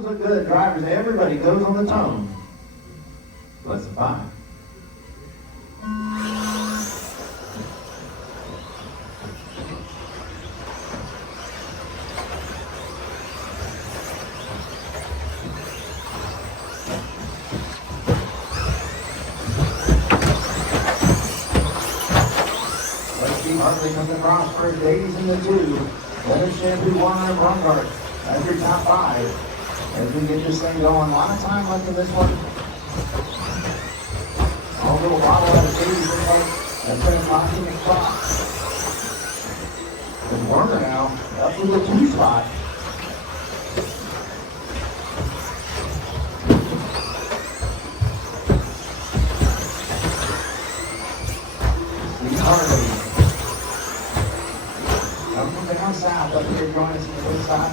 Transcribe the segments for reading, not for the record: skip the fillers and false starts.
Tones look good. Drivers, everybody goes on the tone. Less than 5. Hartley comes across for Davies in the 2. Leonard Shampoo, Warner, and Brungart. That's your top 5. As we get this thing going, a lot of time left in this one. A little bottle out of Davies looks like that's going to lock in the spot. And Warner now up to the 2 spot. Steve Hartley. Down south up here, join us on the inside.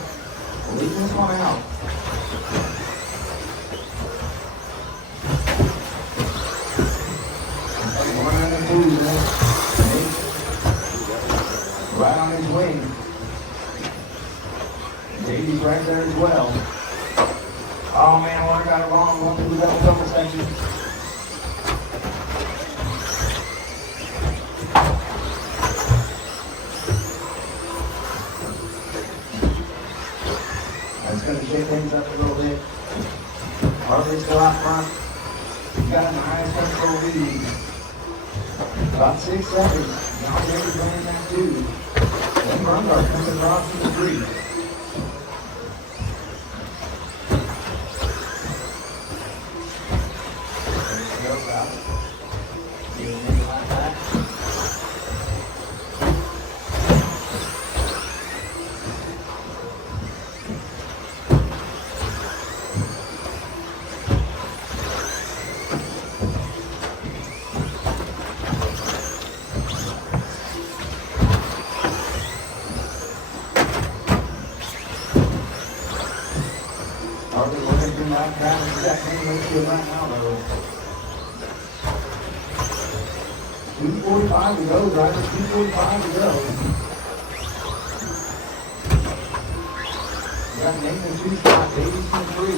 We'll leave this one out. One and a 2, right on his wing. Davies right there as well. Oh man, Warner got it wrong. Going through the double section. Going to shake things up a little bit. Hartley still out front. He's got a nice control lead. About 6 seconds. Now Davies running that 2. Then Brungart comes across to the 3. Goes out. Give him in like that. Hartley working through that traffic section. Let's go right now, though. 2:45 to go, drivers. 2:45 to go. We got Nathan 2 spot, Davies in 3.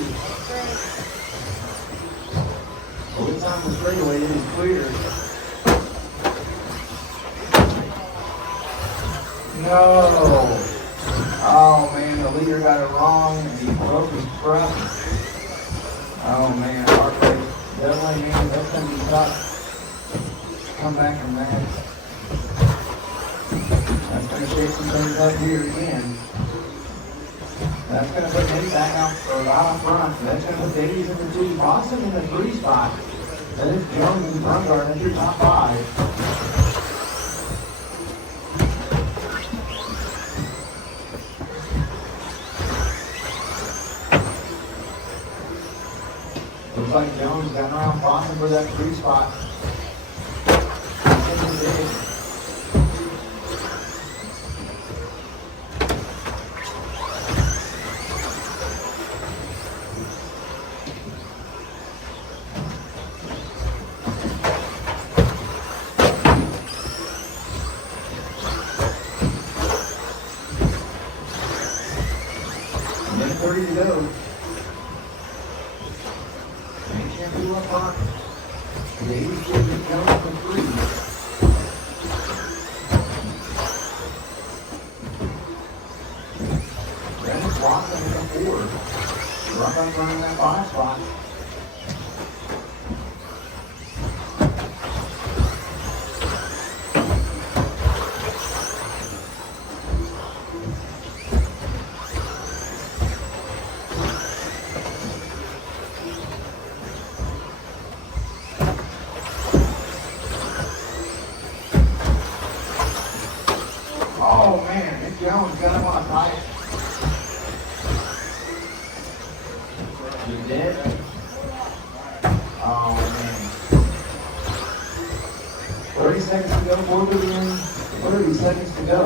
Well, it's on the straightaway. It is clear. No. Oh man, the leader got it wrong and he broke his truck. Oh man, Hartley, definitely man, that's gonna be tough. Come back from that. That's gonna shake some things up here again. That's gonna put Nate back out front. That's gonna put Davies in the 2, Boston in the 3 spot. That is Jones and Brungart. That's your top 5. Looks like Jones got around Boston for that 3 spot. Minute 30 to go. Shampoo up front. Davies getting Jones for 3. Dennis Watson in the 4. Rough up running that 5 spot. Oh man, Nick Jones got him on a tire. You did? Oh man. 30 seconds to go, 4 to the end. 30 seconds to go.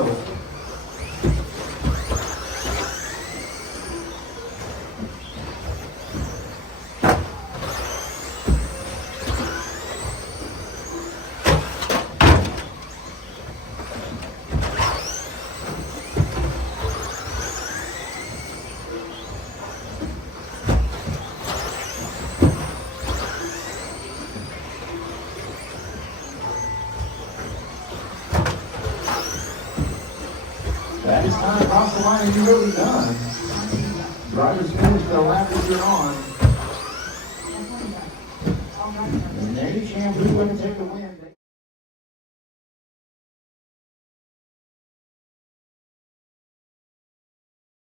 line and you're really done. Drivers finish the lap that you're on. And there you shampoo going to take the win.